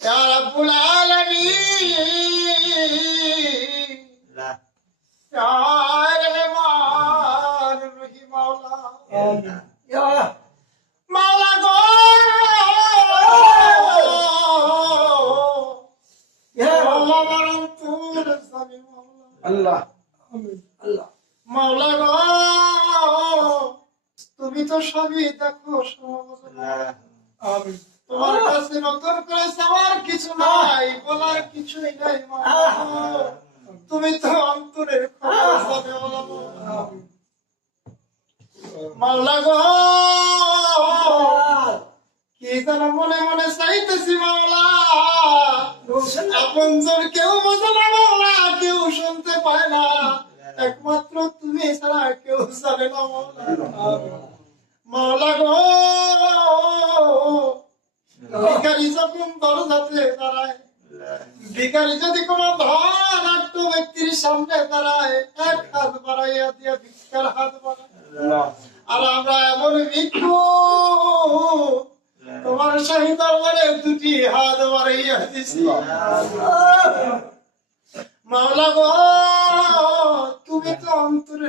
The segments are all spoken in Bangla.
ইয়া রাব্বুল আলামিন ইয়া রহমান রহিম মাওলা ইয়া মাওলা গো ইয়া মাওলা মরতুর সামি মাওলা আল্লাহ আমিন আল্লাহ মাওলা গো তুমি তো সবই দেখো আমিন তোমার কাছে নতুন করে চাওয়ার কিছু নাই বলার কিছুই নাই তুমি তো অন্তরের খবর জানো মাওলা গো কি যেন মনে মনে চাইতেছি মাওলা আপনজন কেউ বোঝে না মাওলা কেউ শুনতে পায় না একমাত্র তুমি ছাড়া কেউ জানে না মাওলা গো ভিখারি যখন দরজাতে দাঁড়ায় ভিখারি যদি কোন ধনাঢ্য ব্যক্তির সামনে দাঁড়ায় এক হাত বাড়াইয়া দিয়া ভিক্ষার হাত বাড়ায় আর আমরা এমন ভিক্ষু তোমার শাহী দরবারে দুটি হাত বাড়াইয়া দিছি মাওলা গো তুমি তো অন্তরে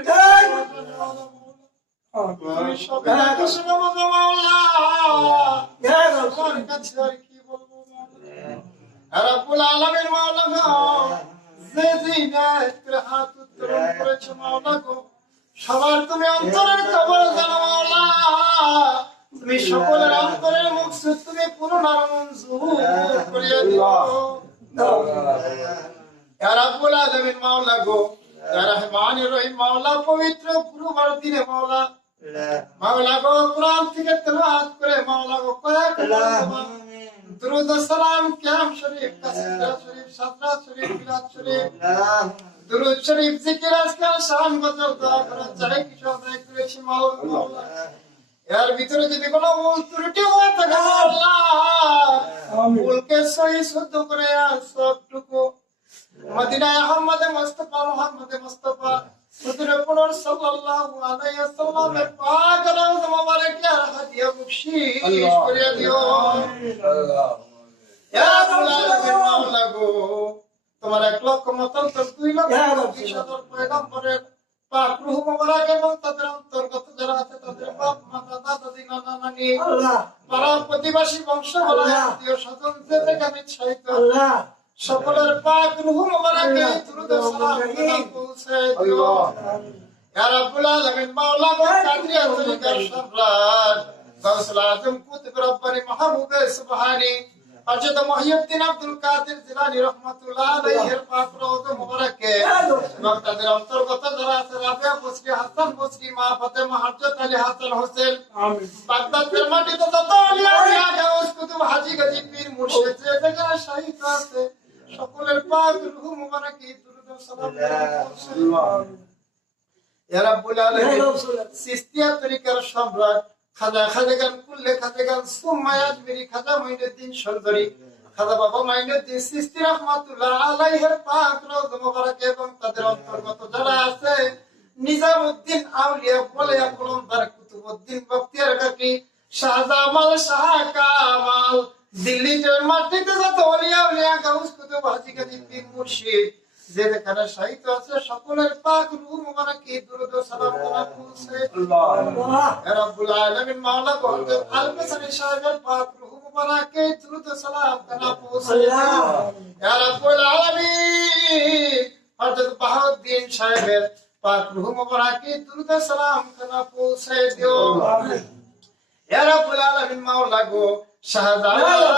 তুমি সবে দেখো মাওলা তোমার কাছে আর কি বলবো রাব্বুল আলামিন মাওলা গো যে জিনাতের হাত উত্তোলন করেছো মাওলা গো সবার তুমি অন্তরের খবর জানো মাওলা তুমি সকলের অন্তরের মুকসুদ তুমি পূর্ণ আর মঞ্জুর করিয়া দিও ইয়া রাব্বুল আলামিন মাওলা গো ইয়া রহমানির রহিম মাওলা পবিত্র গুরুবার দিনে মাওলা মাওলা গো কুরআন থেকে তেলাওয়াত করে মাওলা গো কয়েক দুরূদ ও সালাম কিয়াম শরীফ কাসিদা শরীফ সাদরা শরীফ মিলাদ শরীফ দুরূদ শরীফ জিকির আজকাল শান গজল দোয়া করা চাই কিছু আমরা করেছি মাওলা এর ভিতরে যদি কোনো ভুল ত্রুটি হয়ে থাকে আল্লাহ ভুলকে সহি শুদ্ধ করে আর সবটুকু মদিনায় আহমদে মুস্তাফা হুজুর পুনর সাল্লাল্লাহু আলাইহি ওয়াসাল্লামের পাক রওজা মুবারকের হাদিয়া বখশিশ করিয়া দিও ইয়া আল্লাহ মাওলা গো তোমার 1 লক্ষ মতন 2 লক্ষ 20,000 পয়গম্বরের পাক রূহ মুবারক এবং তাদের অন্তর্গত যারা আছে তাদের বাপ মাতা দাদা দিনা নানি আল্লাহ পাড়া প্রতিবাসী বংশ আত্মীয় স্বজন যে যেখানে ছাইত আল্লাহ সকলের পাক রূহ মুবারকে দুরূদ ও সালাম পৌঁছে দিও ইয়া রাব্বুল আলামিন মাওলা গো কাদরিয়া তরিকার সম্রাট গাউসুল আজম কুতুব রব্বানি মাহবুবে সুবহানী হযরত মুহিউদ্দিন আব্দুল কাদের জিলানী রাহমাতুল্লাহ আলাইহির পাক রওজা মুবারকে এবং তাদের অন্তর্গত যারা আছে রাবিয়া বসরি হাসান বসরি মা ফাতেমা হযরত আলী হাসান হোসেন আমিন বাগদাদের মাটিতে যত আলিয়া গাউস কুতুব হাজী গাজী পীর মুর্শিদ যে যেখানে শহীদ আছে সকলের পাক রূহ মুবারকে দুরূদ ও সালাম ইয়া রাব্বুল আলামিন সিস্তিয়া তরিকার সম্রাট খাজা খাজাগান কুল্লে খাজাগান সুম্মা আজমিরি খাজা মুঈনুদ্দিন সরদারি খাজা বাবা মুঈনুদ্দিন সিস্তি রাহমাতুল্লাহ আলাইহির পাক রওজা মুবারক এবং তাদের অন্তর্গত যারা আছে নিজামউদ্দিন আউলিয়া বলে কলমদার কুতুবউদ্দিন বখতিয়ার কাকি শাহজামাল শাহ কামাল দিল্লির মাটিতে যত আউলিয়া গাউস কুতুব হাজী গাজী পীর মুর্শিদ যে যেখানে শহীদ আছে সকলের পাক রূহ মুবারকে দুরূদ ও সালাম পৌঁছে আল্লাহ ইয়া রাব্বুল আলামিন মাওলা গো আল-কাসানি সাহেবের পাক রূহ মুবারকে দুরূদ ও সালাম পৌঁছে আল্লাহ ইয়া রাব্বুল আলামিন হযরত বাহাউদ্দিন সাহেবের পাক রূহ মুবারকে দুরূদ ও সালাম পৌঁছে দিও আমিন ইয়া রাব্বুল আলামিন মাওলা গো শাহজালাল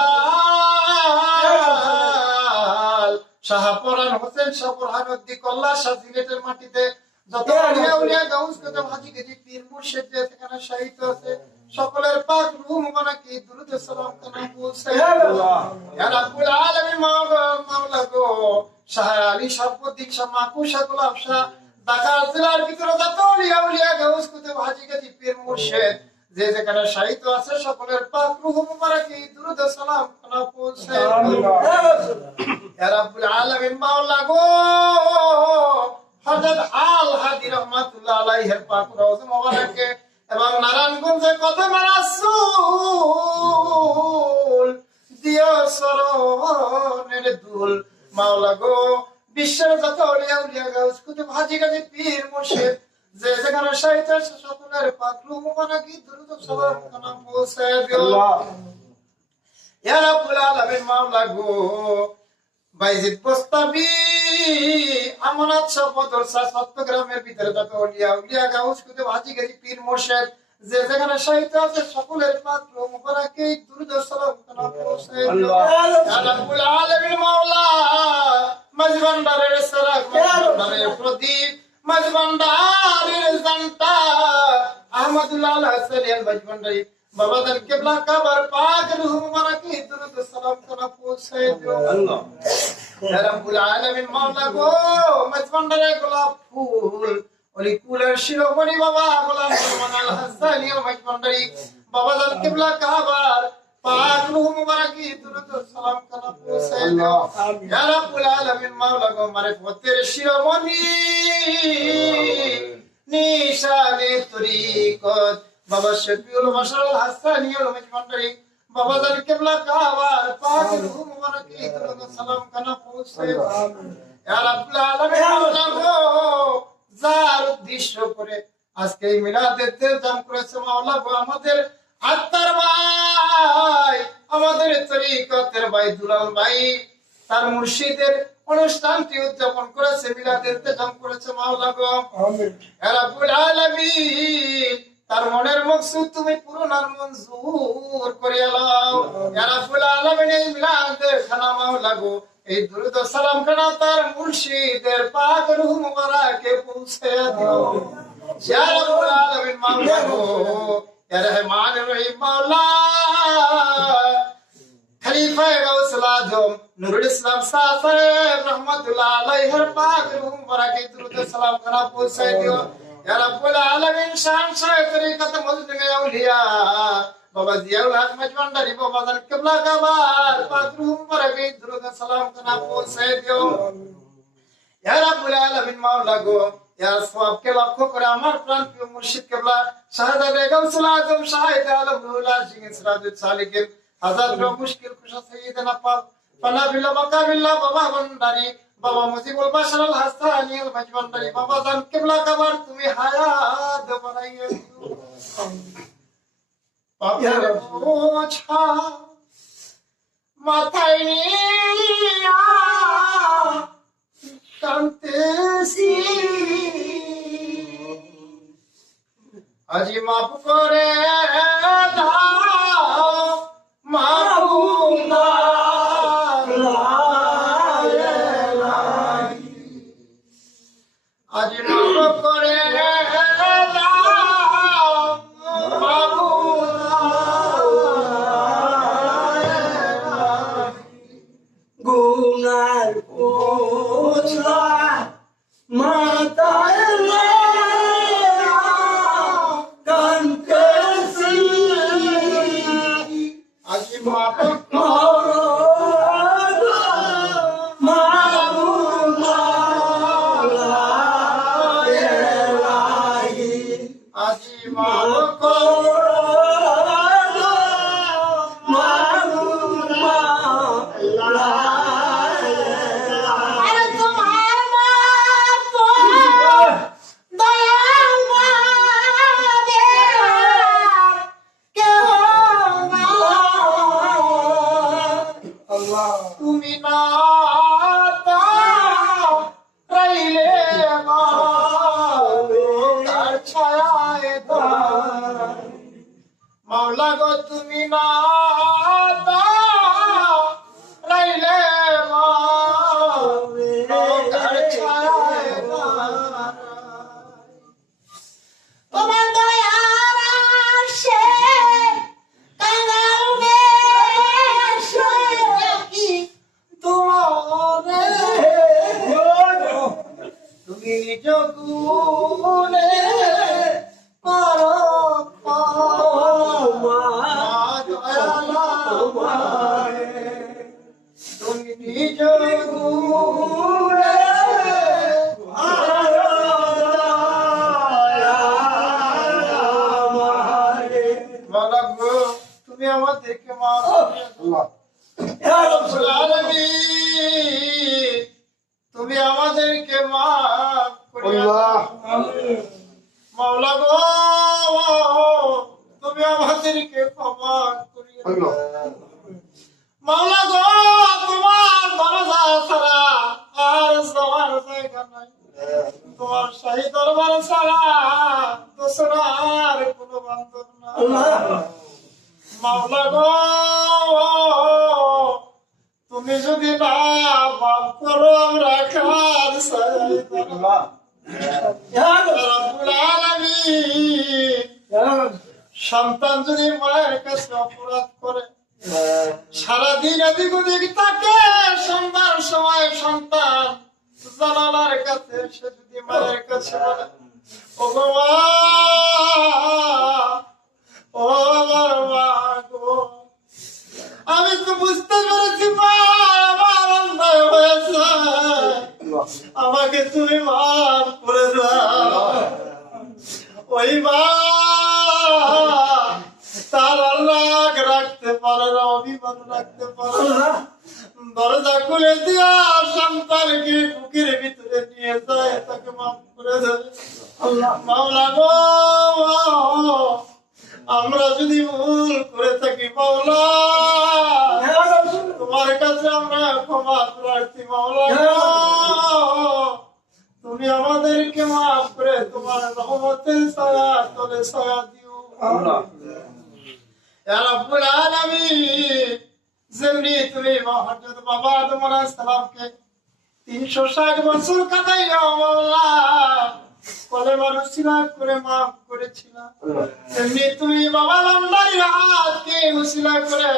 শাহপরান হোসেন শাহপরানুদ্দিন কল্লা শাহজিলেটের মাটিতে যত আউলিয়া গাউস কুতুব হাজী গাজী পীর মুর্শিদ যে সেখানে শহীদ আছে সকলের পাক রূহ মুবারকে দুরূদ ও সালাম পৌঁছে আল্লাহ ইয়া রাব্বুল আলামিন মাওলা গো শাহ আলী শাহবুদ্দিন শাহ মাকুশা গোলাপ শাহ ঢাকা জেলার ভিতরে যত আউলিয়া গাউস কুতুব হাজী গাজী পীর মুর্শিদ যে যেখানে শহীদ আছে সকলের পাক রূহ মুবারকে দুরূদ ও সালাম পৌঁছে আল্লাহ ইয়া রাব্বুল আলামিন মাওলা গো হযরত আল হাদি রাহমাতুল্লাহ আলাইহির পাক রওজা মুবারকে এবং নারায়ণগঞ্জে কদম রাসূল দিও চরণের দুল। মাওলা গো বিশ্বের যত আউলিয়া উলিয়া গাউস কুতুব হাজী গাজী পীর মুর্শিদ যে যেখানে সাহিত্য সকলের পাকলু মুবারকি দুরূদ সালাম কালাম পৌঁছে দিও ইয়া রাব্বুল আলামিন। মাওলা গো বাইজিদ বস্তাবি আমানত সপদর চট্টগ্রামের ভিতরে যত আউলিয়া উলিয়া গাউস কুতুব হাজী গাজী পীর মুর্শিদ যে যেখানে সাহিত্য আছে সকলের পাকলু মুবারকি দুরূদ সালাম কালাম পৌঁছে দিও ইয়া রাব্বুল আলামিন। মাওলা মাঝবান্ডারের সরাক মাঝবান্ডারের প্রদীপ মাঝবান্ডারের জানতা আহমদুল্লাহ হাসান মাঝবান্ডারি বাবা জান কিবলা কাবার পাক রূহ মুবারকি দুরূদ সালাম কালাম পৌঁছে দিও আল্লাহ ইয়া রাব্বুল আলামিন। মাওলা গো মাঝবান্ডারের গোলাপ ফুল ওলি কুলের শিরোমণি বাবা গোলাম আল হাসানি মাঝবান্ডারি বাবা জান কিবলা কাবার পাক রূহ মুবারকি দুরূদ সালাম কালাম পৌঁছে দিও ইয়া রাব্বুল আলামিন। মাওলা গো মারিফতের শিরোমণি নিশানে তরিকত বাবা শফিউল বাশার আল হাসানি মাঝবান্ডারি বাবা জান কিবলা কাবার পাক রূহ মুবারকি দুরূদ সালাম কালাম পৌঁছে দিও ইয়া রাব্বুল আলামিন। মাওলা গো যার উদ্দেশ্য করে আজকে এই মিলাদের জাম করেছে মাওলা গো আমাদের আত্মার ভাই আমাদের তরিকতের ভাই দুলাল ভাই তার মুর্শিদের অনুষ্ঠানটি উদযাপন করেছে মিলাদের জাম করেছে মাওলা গো আমিন ইয়া রাব্বুল আলামিন। তার মনের মকসুদ তুমি পূরণ আর মঞ্জুর করে নাও ইয়া রাব্বুল আলামিন। এই মিলাদের খানা মাওলা গো এই দুরূদ সালাম খানা তার মুর্শিদের পাক রূহ মুবারকে পৌঁছে দিও ইয়া রাব্বুল আলামিন। মাওলা গো ইয়া রহমান রহিম মাওলা খলিফা গাউসুল আজম নুরুল ইসলাম সাহেব রহমাতুল্লাহ আলাইহির পাক রূহ মুবারকে দুরূদ সালাম খানা পৌঁছে দিও ইয়া রাব্বুল আলামিন। শান শাহ তরিকত মুজদিন আউলিয়া বাবা জিয়াউল হক মাঝবান্ডারি বাবা জান কিবলা কাবার পাক রূহ মুবারকে দুরূদ সালাম খানা পৌঁছে দিও ইয়া রাব্বুল আলামিন। মাওলা গো ইয়া সওয়াবকে লক্ষ্য করে আমার প্রাণ প্রিয় মুর্শিদ কিবলা শাহজাদে গাউসুল আজম শাহিদ আলম রুহুল আশিক সিরাজুল সালিকিন হাজার মুশকিল কুশা সাইয়্যিদনা ফানাবিল্লাহ মাকাবিল্লাহ বাবা ভান্ডারি বাবা মুজিবুল বাশার আল হাসানি মাঝবান্ডারি বাবা জান কিবলা কাবার তুমি হায়াত বানাইয়া দিও পাপের বোঝা মাথায় নিয়া কাঁদতেছি আজি মাফ করে দাও মাবুদা আজি মাফ করে গুনার পোছলা মাতায় কানতেছি আজি মাফ আজি মাফ তুমি না রইলে তার ছায়ায় মাওলা গো তুমি না রইলে তার ছায়ায় তোমার দয়ার আশে কাঙাল বেশে কি তোমারে তুমি নিজ গুণে করো তুমি নিজ গুণে তুমি আমাদেরকে মাফ করিয়া দাও। মাওলা গো তুমি আমাদেরকে ক্ষমা করিয়া দাও। মাওলা গো তোমার দরজা ছাড়া আর যাওয়ার জায়গা নাই। তোমার শাহী দরবার ছাড়া দোসরা আর কোনো বান্ধব নাই। মাওলা গো তুমি যদি না মাফ করো আমরা কার সাহায্য করব? রব্বুল আলামিন সন্তান যদি মায়ের কাছে অপরাধ করে সারাদিন এদিক ওদিক থাকে, সন্ধ্যার সময় সন্তান জানালার কাছে এসে যদি মায়ের কাছে বলে ও গো মা, ও আমার মা গো, আমি তো বুঝতে পেরেছি মা আমার অন্যায় হয়েছে, আমাকে তুমি মাফ করে দাও। ওই মা তার রাগ রাখতে পারে না, অভিমান রাখতে পারে না, দরজা খুলে দিয়া সন্তানকে বুকের ভিতরে নিয়ে যায়, তাকে মাফ করে দেয়। মাওলা গো আমরা যদি ভুল করে থাকি মাওলা তোমার কাছে আমরা ক্ষমা প্রার্থী। মাওলা তুমি আমাদেরকে মাফ করে তোমার রহমতের ছায়া তলে ছায়া দিও। ইয়া রাব্বুল আলামিন যেমনি তুমি হযরত বাবা আদম আলাইহিস সালামকে 360 বছর কাটাইয়া মাওলা কলেমার উসিলা করে মাফ করেছিলা, তেমনি তুমি বাবা লন্ডারির হাতকে উসিলা করে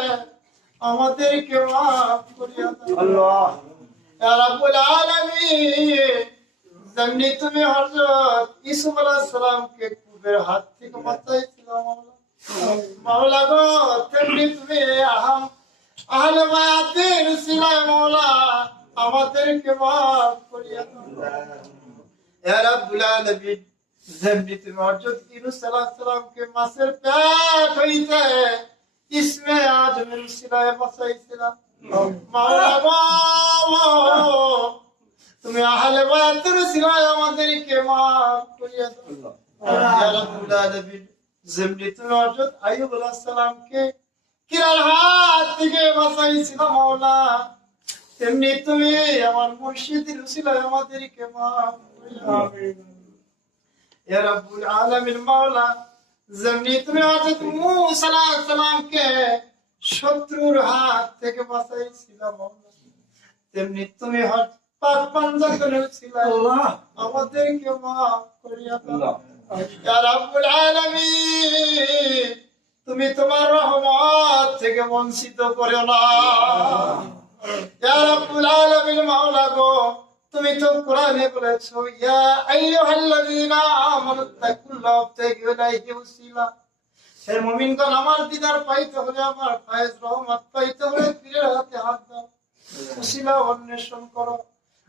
আমাদেরকে মাফ করিয়া দাও। আল্লাহ ইয়া রাব্বুল আলামিন যেমনি তুমি হযরত ইউসুফ আলাইহিস সালামকে কুবের হাত থেকে বাঁচাইছিলা মাওলা, মাওলা গো তেমনি তুমি আহলে বায়াতের উসিলায় মাওলা আমাদেরকে মাফ করিয়া দাও। ইয়া রাব্বুল আলামিন যেমনি তুমি হযরত ইউনূস আলাইহিস সালামকে মাছের পেট হইতে ইসমে আজমের উসিলায় বাঁচাইছিলা, মাওলা গো তুমি আহলে বায়াতের উসিলায় আমাদেরকে মাফ করিয়া দাও। ইয়া রাব্বুল আলামিন যেমনি তুমি হযরত আইয়ুব আলাইহিস সালামকে কিরার হাত থেকে বাঁচাইছিলা মাওলা, তেমনি তুমি আমার মুর্শিদের উসিলায় আমাদেরকে মাফ করিয়া দাও। ইয়া রাব্বুল আলামিন মাওলা যেমনি তুমি হযরত মূসা আলাইহিস সালামকে শত্রুর হাত থেকে বাঁচাইছিলা মাওলা, তেমনি তুমি পাক পাঞ্জাতনের উসিলায় আমাদেরকে মাফ করিয়া দাও। ইয়া রাব্বুল আলামিন তুমি তোমার রহমত থেকে বঞ্চিত করো না। ইয়া রাব্বুল আলামিন মাওলা গো তুমি তো কোরআনে বলেছো ইয়া আইয়ুহাল্লাযীনা আমানু তাকুল্লাহ ওয়াবতাগু ইলাইহি ওয়াসিলা, হে মুমিনগণ আমার দিদার পাইতে হলে আমার ফয়েজ রহমত পাইতে হলে পীরের হাতে হাত দাও, ওসিলা অন্বেষণ করো।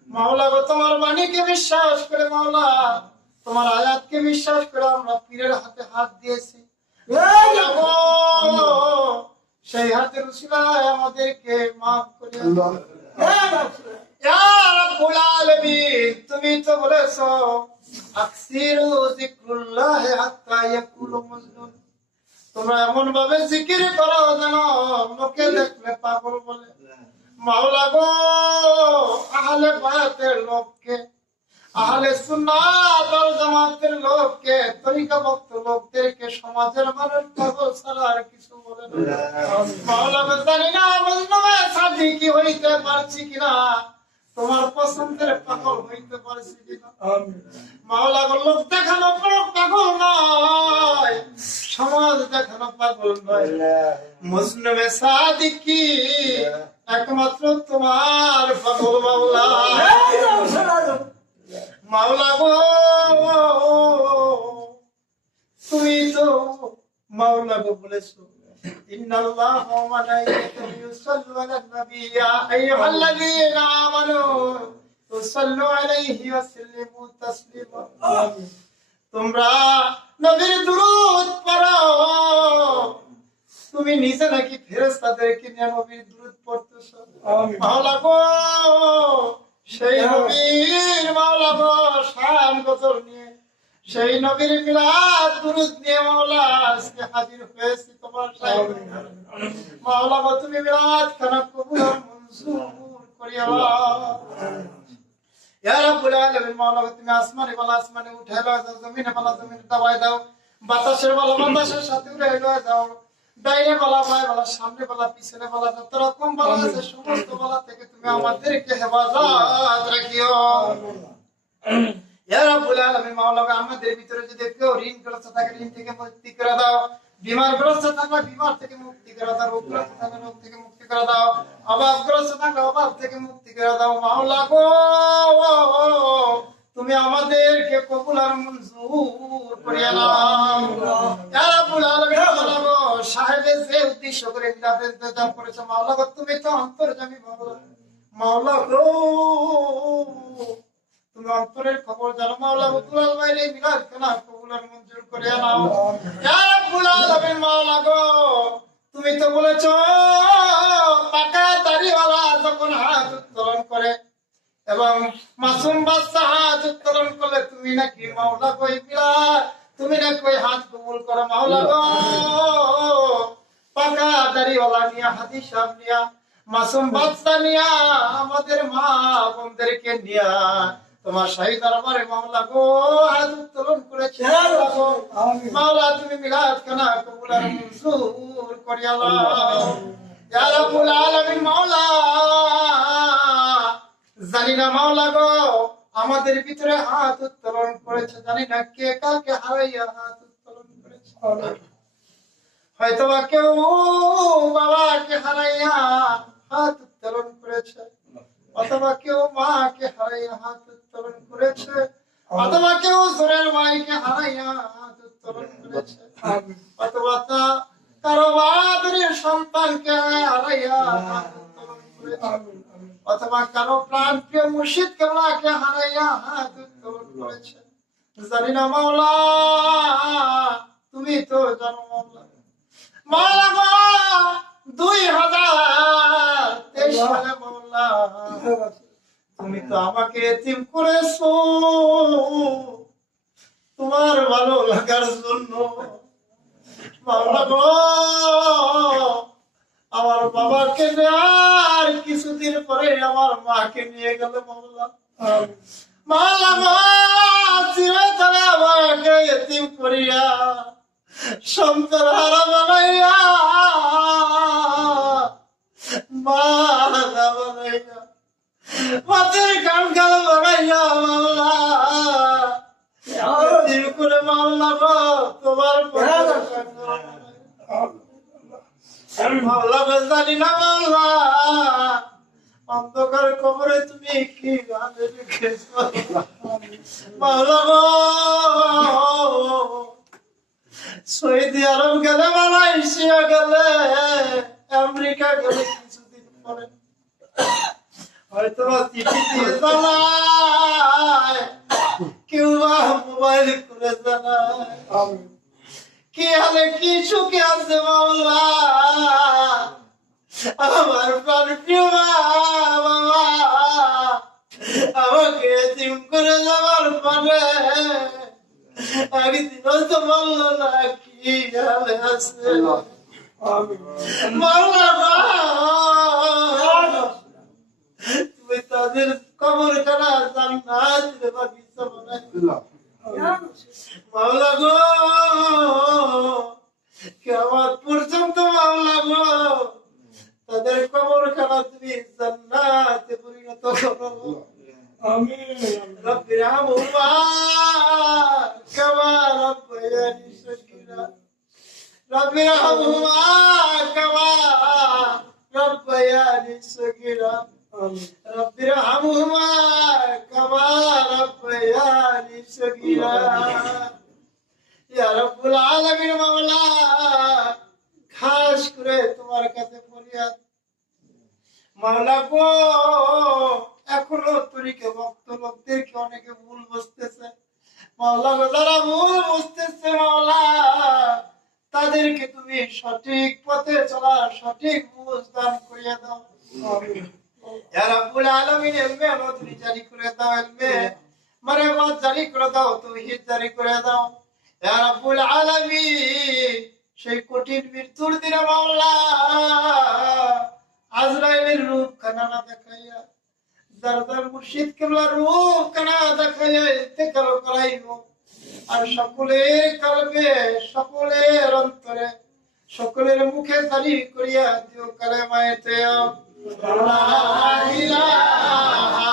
মাওলা গো তোমার বাণীকে বিশ্বাস করে মাওলা তোমার আয়াতকে বিশ্বাস করে আমরা পীরের হাতে হাত দিয়েছি, সেই হাতের উসিলায় আমাদেরকে মাফ করে দাও। ইয়া রাব্বুল আলামিন তুমি তো বলেছো আকসিরু যিকরুল্লাহ হাত্তা ইয়াকুলু মজনুন, তোমরা এমন ভাবে জিকির করো যেন লোকে দেখলে পাগল বলে। মাওলা গো আহলে বায়াতের লোককে, আহলে সুন্নাত ওয়াল জামাতের লোককে, তরিকাভক্ত লোকদেরকে সমাজের মানুষ পাগল ছাড়া আর কিছু বলে না। মাওলা গো জানি না মজনুমে সাদিকি হইতে পারছি কিনা, তোমার পছন্দের পাগল হইতে পারছি কিনা। মাওলা গো লোক দেখানো পাগল নয়, সমাজ দেখানো পাগল নয়, মজনুমে সাদিকি একমাত্র তোমার পাগল মাওলা। মাওলা গো তুমি তো মাওলা গো বলেছো ইন্নাল্লাহা ওয়া মালাইকাতাহু ইউসাল্লুনা আলান নবী ইয়া আইয়ুহাল্লাযীনা আমানু সাল্লু আলাইহি ওয়া সাল্লিমু তাসলিমা। তোমরা নবীর দুরূদ পড়ো, তুমি নিজে নাকি ফেরেশতাদেরকে নিয়ে নবীর দুরূদ পড়তেছো। মাওলা গো সেই নবী ফজল নিয়ে সেই নবীর মিলাদ দুরূদ নিয়ে মাওলা আজকে হাজির হয়েছি তোমার সামনে। মাওলা গো তুমি মিলাদ খানা কবুল আর মঞ্জুর করিয়া নাও। ইয়া রাব্বুল আলামিন মাওলা গো তুমি আসমানে বালা আসমানে উঠাই দাও, জমিনে বালা জমিনে দাবাই দাও, বাতাসের বালা বাতাসের সাথে উড়াই দাও, ডাইনে বালা বাই বালা সামনে বালা পিছনে বালা যত রকম বালা আছে সমস্ত বালা থেকে তুমি আমাদেরকে হেফাজত রাখিও। ইয়া রাব্বুল আলামিন মাওলা গো আমাদের ভিতরে যদি কেউ ঋণগ্রস্ত থাকে ঋণ থেকে মুক্তি করে দাও, বিমারগ্রস্ত থাকলে বিমার থেকে মুক্তি করে দাও, রোগগ্রস্ত থাকলে রোগ থেকে মুক্তি করে দাও, অভাবগ্রস্ত থাকলে অভাব থেকে মুক্তি করে দাও। মাওলা গো তুমি আমাদেরকে কবুল আর মঞ্জুর করিয়া নাও। ইয়া রাব্বুল আলামিন মাওলা গো সাহেবের যে উদ্দেশ্য করে মিলাদের ইন্তজাম করেছে মাওলা গো তুমি তো অন্তর্যামী মাওলা। মাওলা গো তুমি অন্তরের খবর জানো মাওলা গো, দুলাল বাইরে মিলাদ খানা কবুল আর মঞ্জুর করিয়া নাও। ইয়া রাব্বুল আলামিন মাওলা গো তুমি তো বলেছো পাকা দাড়িওয়ালা যখন হাত উত্তোলন করে এবং মাসুম বাচ্চা হাত উত্তোলন করলে তুমি নাকি মাওলা কই মিলাদ তুমি না কই হাত কবুল করো। মাওলা গো পাকা দাড়িওয়ালা নিয়া হাদিস সাহেব নিয়া মাসুম বাচ্চা নিয়া আমাদের মা বোনদেরকে নিয়া তোমার শাহী দরবারে মাওলা গো হাত উত্তোলন করেছে। মাওলা তুমি মিলাদ খানা কবুল আর মঞ্জুর করিয়া নাও। ইয়া রাব্বুল আলামিন মাওলা জানি না মাওলা গো আমাদের ভিতরে হাত উত্তোলন করেছে, জানি না কে কাকে হারাইয়া হাত উত্তোলন করেছে। হয়তো বা কেউ বাবাকে হারাইয়া হাত উত্তোলন করেছে, অথবা কেউ মাকে হারাইয়া হাত উত্তোলন করেছে, অথবা কেউ জোরের মাইকে হারাইয়া হাত উত্তোলন করেছে, অথবা তা কারো বাদরের সন্তানকে হারাইয়া হাত উত্তোলন করেছে, অথবা কারো প্রাণ প্রিয় মুর্শিদ কেবলাকে হারাইয়া হাত উত্তোলন করেছে। জানি না মাওলা তুমি তো জানো মাওলা। মাওলা গো 2023 সালে মাওলা তুমি তো আমাকে এতিম করেছো তোমার ভালো লাগার জন্য। মাওলা গো আমার বাবাকে আর কিছুদিন পরে আমার মাকে নিয়ে গেল মাওলা। মাওলা গো চিরতরে আমাকে এতিম করিয়া সন্তান হারা বানাইয়া মা বানাইয়া মাছের কান কালো বানাইয়া মাওলা এতিম করে মাওলা গো তোমার মাওলা গো জানি না মাওলা অন্ধকার কবরে তুমি কি গানে রেখেছ মাওলা গো। সৌদি আরব গেলে মালয়েশিয়া গেলে আমেরিকা গেলে কিছুদিন পরে হয়তো চিঠি দিয়ে জানায়, কেউ বা মোবাইল করে জানায় কি হালে কি সুখে আছে মাওলা আমার প্রাণ প্রিয় বাবা আমাকে এতিম করে যাওয়ার পরে একদিনও তো বললো না কি হালে আছে মাওলা তুমি তাদের কবর খানা জান্নাতের বাগিচা বানাই মাওলা গো। কিয়ামত পর্যন্ত মাওলা গো তাদের কবর খানা তুমি জান্নাতে পরিণত করো। আমিন। রব্বি রহমহুমা কামা রাব্বায়ানি সগীরা, রব্বি রহমহুমা কামা রাব্বায়ানি সগীরা, রব্বি রহমহুমা কামা রাব্বায়ানি সগীরা। ইয়া রাব্বুল আলামিন মাওলা খাস করে তোমার কাছে ফরিয়াদ মাওলা গো এখনো তরিকে ভক্ত লোকদেরকে অনেকে ভুল বুঝতেছে মাওলা গো, যারা ভুল বুঝতেছে মাওলা তাদেরকে তুমি সঠিক পথে চলার সঠিক বুঝ দান করিয়া দাও। ইয়া রাব্বুল আলামিন ইলমে নদী জারি করে দাও, ইলমে মারহাবাত জারি করে দাও, তাওহীদ জারি করে দাও ইয়া রাব্বুল আলামিন। সেই কঠিন মৃত্যুর দিনে মাওলা আজরাইলের রূপ খানা না দেখাইয়া দারদার মুর্শিদ কিবলার রূপ খানা দেখাইয়া ইন্তেকাল করাইব। আর সকলের কলবে, সকলের অন্তরে, সকলের মুখে জারি করিয়া দিও কালেমায়ে তাইয়্যিবা লা ইলাহা